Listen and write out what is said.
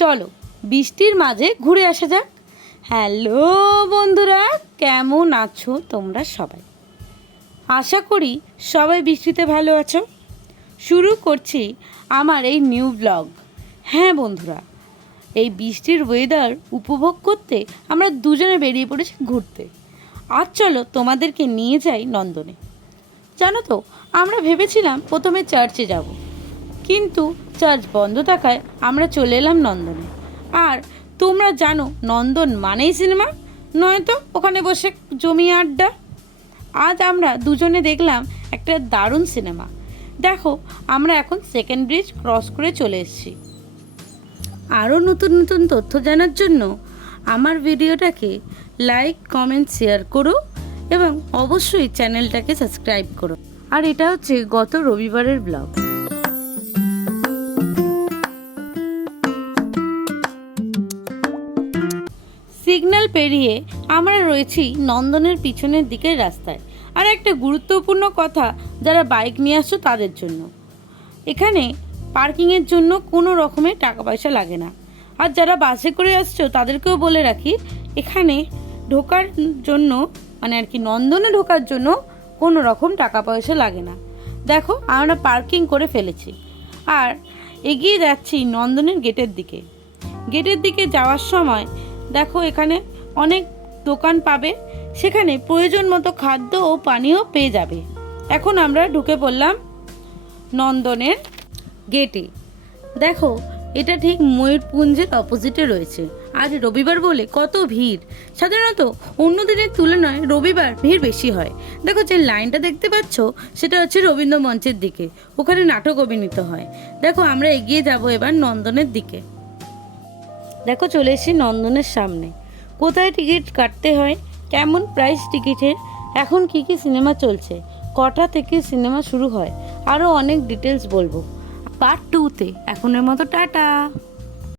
চলো বৃষ্টির মাঝে ঘুরে আসা যাক। হ্যালো বন্ধুরা, কেমন আছো তোমরা সবাই? আশা করি সবাই বৃষ্টিতে ভালো আছো। শুরু করছি আমার এই নিউ ব্লগ। হ্যাঁ বন্ধুরা, এই বৃষ্টির ওয়েদার উপভোগ করতে আমরা দুজনে বেরিয়ে পড়েছি ঘুরতে। আজ চলো তোমাদেরকে নিয়ে যাই নন্দনে। জানো তো, আমরা ভেবেছিলাম প্রথমে চার্চে যাব, কিন্তু চার্চ বন্ধ থাকায় আমরা চলে এলাম নন্দনে। আর তোমরা জানো নন্দন মানেই সিনেমা, নয়তো ওখানে বসে জমি আড্ডা। আজ আমরা দুজনে দেখলাম একটা দারুণ সিনেমা। দেখো, আমরা এখন সেকেন্ড ব্রিজ ক্রস করে চলে এসেছি। আরও নতুন নতুন তথ্য জানার জন্য আমার ভিডিওটাকে লাইক, কমেন্ট, শেয়ার করো এবং অবশ্যই চ্যানেলটাকে সাবস্ক্রাইব করো। আর এটা হচ্ছে গত রবিবারের ব্লগ। সিগন্যাল পেরিয়ে আমরা রয়েছি নন্দনের পিছনের দিকের রাস্তায়। আর একটা গুরুত্বপূর্ণ কথা যারা বাইক নিয়ে আসছো তাদের জন্য, এখানে পার্কিংয়ের জন্য কোনো রকমের টাকা পয়সা লাগে না। আর যারা বাসে করে আসছো তাদেরকেও বলে রাখি, এখানে ঢোকার জন্য নন্দনে ঢোকার জন্য কোনো রকম টাকা পয়সা লাগে না। দেখো, আমরা পার্কিং করে ফেলেছি আর এগিয়ে যাচ্ছি নন্দনের গেটের দিকে। গেটের দিকে যাওয়ার সময় দেখো, এখানে অনেক দোকান পাবে, সেখানে প্রয়োজন মতো খাদ্য ও পানীয় পেয়ে যাবে। এখন আমরা ঢুকে পড়লাম নন্দনের গেটে। দেখো, এটা ঠিক ময়ূরপুঞ্জের অপোজিটে রয়েছে। আজ রবিবার বলে কত ভিড়। সাধারণত অন্য দিনের তুলনায় রবিবার ভিড় বেশি হয়। দেখো, যে লাইনটা দেখতে পাচ্ছ সেটা হচ্ছে রবীন্দ্র মঞ্চের দিকে, ওখানে নাটক অভিনীত হয়। দেখো, আমরা এগিয়ে যাব এবার নন্দনের দিকে। দেখো, চলে এসেছি নন্দনের সামনে। কোথায় টিকিট কাটতে হয়, কেমন প্রাইস টিকিটের, এখন কি কি সিনেমা চলছে, কটা থেকে সিনেমা শুরু হয়, আরও অনেক ডিটেলস বলবো পার্ট 2-তে। এখনের মতো টাটা।